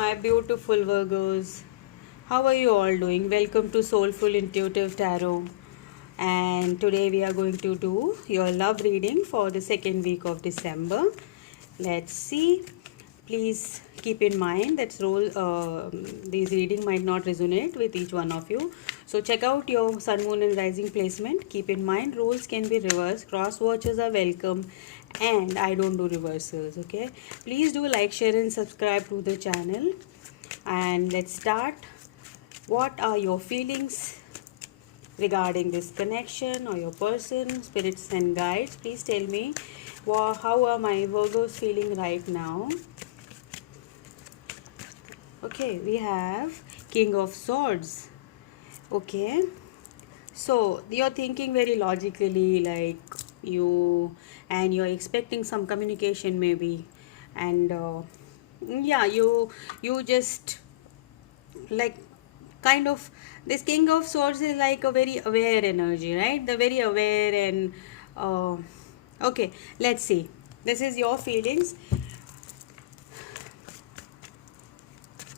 my beautiful Virgos. How are you all doing? Welcome to Soulful Intuitive Tarot. And today we are going to do your love reading for the second week of December. Let's see. Please keep in mind that these reading might not resonate with each one of you. So check out your sun, moon and rising placement. Keep in mind roles can be reversed. Cross watches are welcome and I don't do reversals. Okay. Please do like, share and subscribe to the channel. And let's start. What are your feelings regarding this connection or your person, spirits and guides? Please tell me how are my Virgos feeling right now. Okay, we have King of Swords. Okay, so you're thinking very logically, like you're expecting some communication maybe, and yeah, you just like kind of, this King of Swords is like a very aware energy, right? The very aware and okay, let's see. This is your feelings.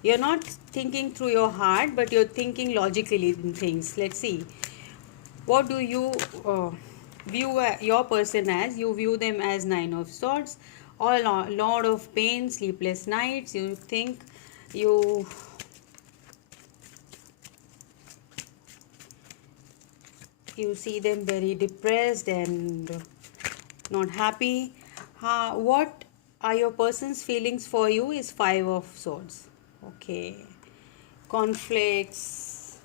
You're not thinking through your heart, but you're thinking logically in things. Let's see. What do you view your person as? You view them as Nine of Swords, or a lot of pain, sleepless nights. You think you see them very depressed and not happy. What are your person's feelings for you is Five of Swords. Okay. Conflicts,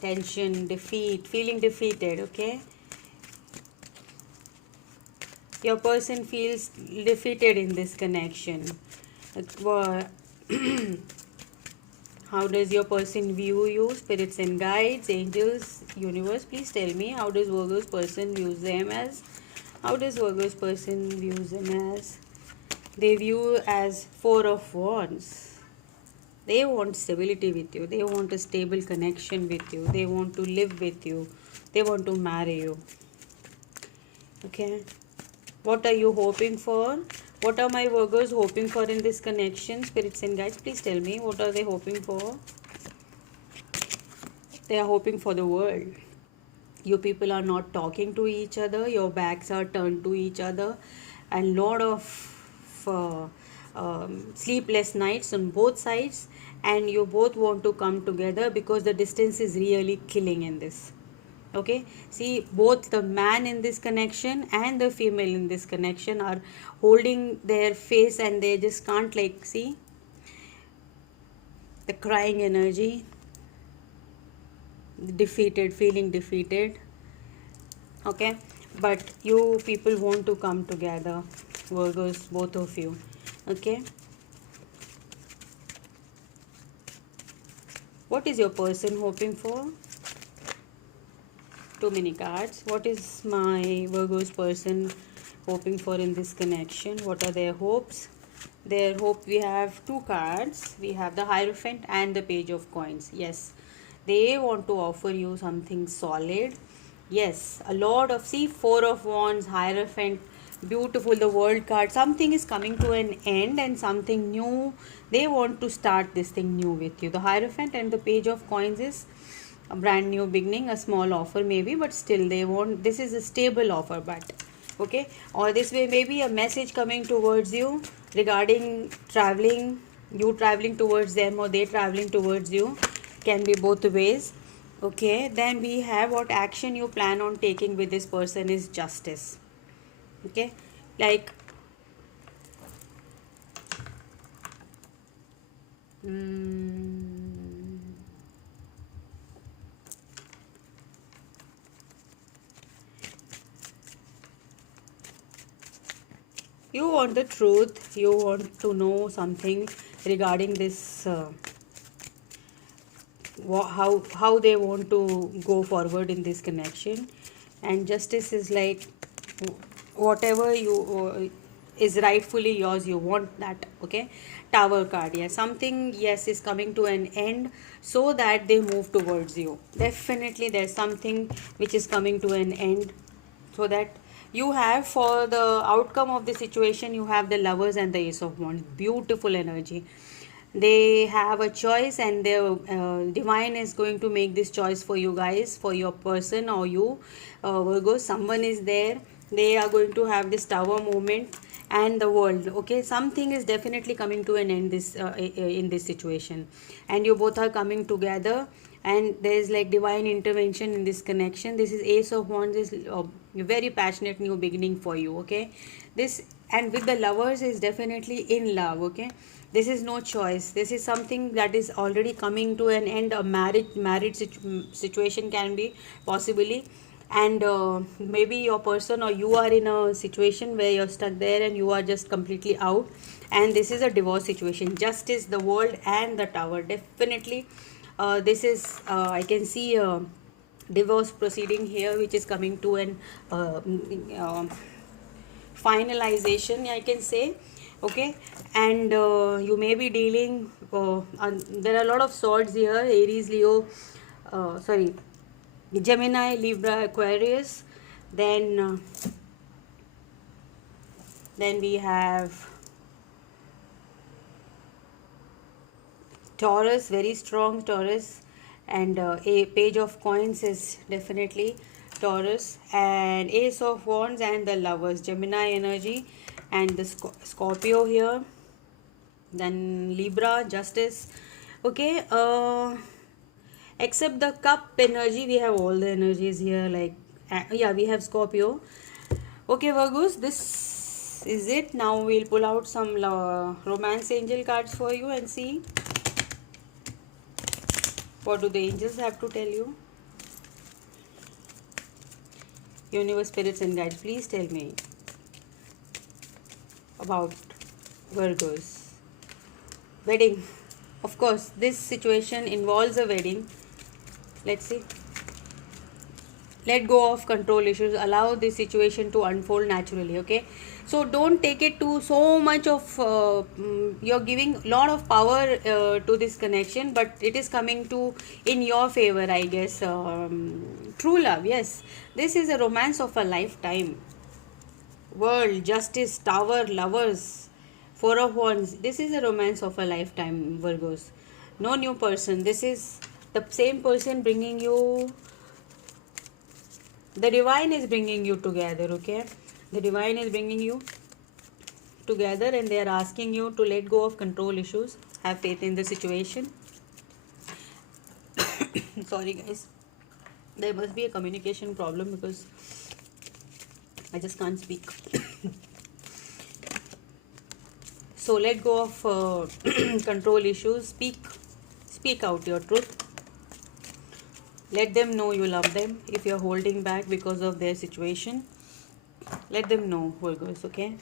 tension, defeat, feeling defeated. Okay. Your person feels defeated in this connection. How does your person view you? Spirits and guides, angels, universe, please tell me. How does Virgo's person views them as? How does Virgo's person views them as? They view as Four of Wands. They want stability with you. They want a stable connection with you. They want to live with you. They want to marry you. Okay. What are you hoping for? What are my Virgos hoping for in this connection? Spirits and guides, please tell me. What are they hoping for? They are hoping for the world. You people are not talking to each other. Your backs are turned to each other. And lot of sleepless nights on both sides. And you both want to come together because the distance is really killing in this. Okay, see, both the man in this connection and the female in this connection are holding their face and they just can't, like, see the crying energy, defeated, feeling defeated. Okay, but you people want to come together, Virgos, both of you. Okay, what is your person hoping for? Too many cards. What is my Virgo's person hoping for in this connection? What are their hopes? Their hope, we have two cards. We have the Hierophant and the Page of Coins. Yes, they want to offer you something solid. Yes, a lot of, see, Four of Wands, Hierophant, beautiful, the World card. Something is coming to an end and something new. They want to start this thing new with you. The Hierophant and the Page of Coins is a brand new beginning, a small offer maybe, but still they want, this is a stable offer. But okay, or this way maybe a message coming towards you regarding traveling, you traveling towards them or they traveling towards you, can be both ways. Okay, then we have what action you plan on taking with this person is Justice. Okay, like you want the truth, you want to know something regarding this, how they want to go forward in this connection. And Justice is like whatever you is rightfully yours, you want that. Okay, Tower card, yes, something, yes, is coming to an end so that they move towards you. Definitely there's something which is coming to an end so that You have, for the outcome of the situation, you have the Lovers and the Ace of Wands. Beautiful energy. They have a choice, and their divine is going to make this choice for you guys, for your person or you, Virgo. Someone is there. They are going to have this Tower moment and the World. Okay, something is definitely coming to an end this in this situation, and you both are coming together, and there is like divine intervention in this connection. This is Ace of Wands is very passionate new beginning for you. Okay, this, and with the Lovers is definitely in love. Okay, this is no choice. This is something that is already coming to an end. A married situation can be possibly, and maybe your person or you are in a situation where you're stuck there and you are just completely out, and this is a divorce situation. Justice, the World, and the Tower. Definitely this is I can see a divorce proceeding here, which is coming to an finalization, I can say. Okay, and you may be dealing there are a lot of swords here: Aries, Leo, sorry, Gemini, Libra, Aquarius. Then we have Taurus, very strong Taurus, and a Page of Coins is definitely Taurus, and Ace of Wands and the Lovers, Gemini energy, and the Scorpio here. Then Libra, Justice. Okay, except the Cup energy, we have all the energies here. Like yeah, we have Scorpio. Okay, Virgos, this is it. Now we'll pull out some romance angel cards for you and see what do the angels have to tell you. Universe, spirits, and guides, please tell me about Virgos. Wedding. Of course, this situation involves a wedding. Let's see. Let go of control issues. Allow this situation to unfold naturally. Okay, so don't take it to so much of you're giving a lot of power to this connection, but it is coming to in your favor, I guess. True love, yes, this is a romance of a lifetime. World, Justice, Tower, Lovers, Four of Wands. This is a romance of a lifetime, Virgos. No new person. This is the same person bringing you. The divine is bringing you together. Okay, the divine is bringing you together, and they are asking you to let go of control issues. Have faith in the situation. Sorry, guys. There must be a communication problem because I just can't speak. So let go of control issues. Speak out your truth. Let them know you love them. If you're holding back because of their situation, let them know, Virgos. Okay,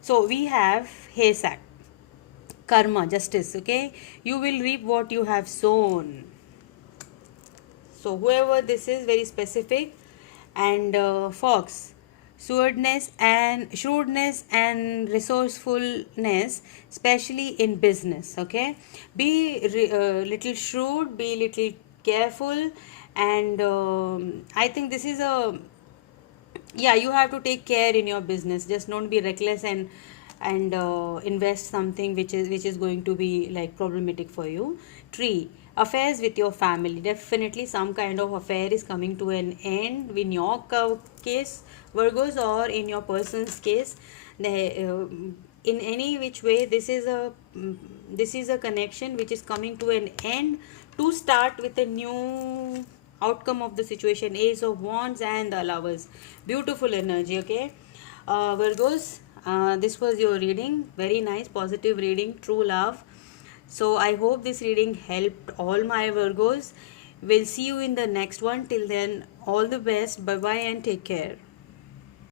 so we have Haystack, Karma, Justice. Okay, you will reap what you have sown. So whoever this is, very specific. And Fox, shrewdness and resourcefulness, especially in business. Okay, be little shrewd, be little careful, and I think this is a, yeah, you have to take care in your business. Just don't be reckless and invest something which is going to be like problematic for you. Tree, affairs with your family. Definitely some kind of affair is coming to an end in your case, Virgos, or in your person's case. In any which way, this is a connection which is coming to an end to start with a new outcome of the situation. Ace of Wands and the Lovers. Beautiful energy. Okay, Virgos, this was your reading. Very nice, positive reading, true love. So I hope this reading helped all my Virgos. We'll see you in the next one. Till then, all the best. Bye bye and take care.